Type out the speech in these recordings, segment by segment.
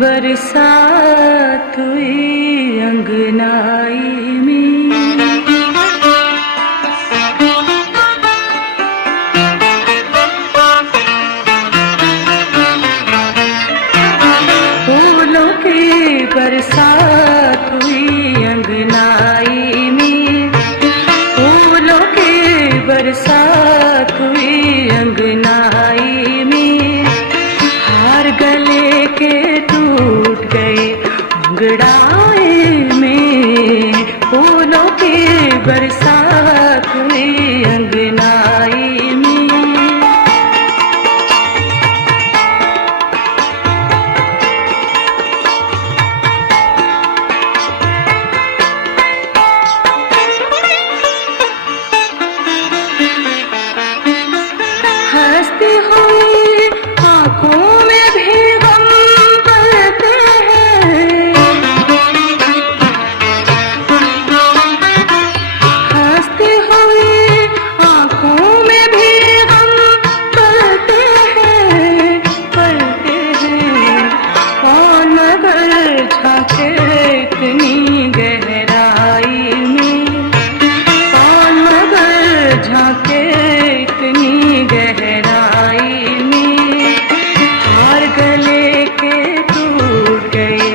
बरसात हुई अंगनाई में, फूलों की बरसात हुई अंगनाई में, फूलों की बरसात हुई अंगनाई में। हार गले के टूट गए अंगड़ाई में, फूलों की बरसात हुई अंगनाई में। हंसती हुई आँखों में भी गम भरते हैं, हंसती हुई आँखों में भी गम भरते हैं, भरते हैं। कौन अगर झांके इतनी गहराई में, कौन अगर झांके इतनी गहराई में। हार गले के टूट गए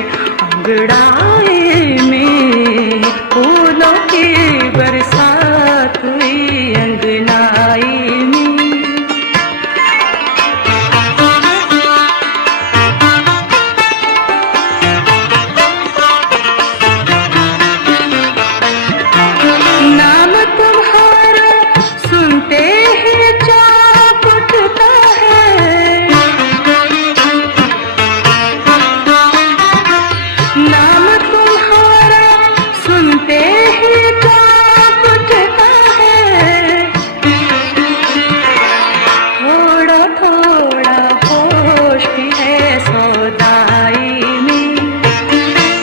अंगड़ाई में, फूलों की बरसात हुई अंगनाई में। नाम तुम्हारा सुनते ही चाँद उठता है, नाम तुम्हारा सुनते ही चाँद उठता है। थोड़ा थोड़ा होश भी है सौदाई में,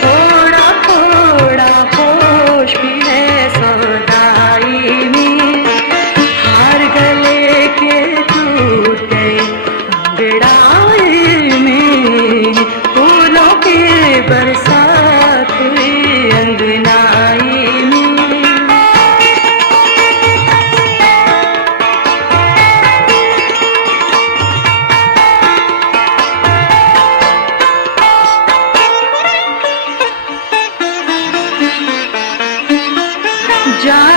थोड़ा थोड़ा होश भी है सौदाई में। हार गले के टूट गए अंगड़ाई में, फूलों की बरसात हुई अंगनाई में। जा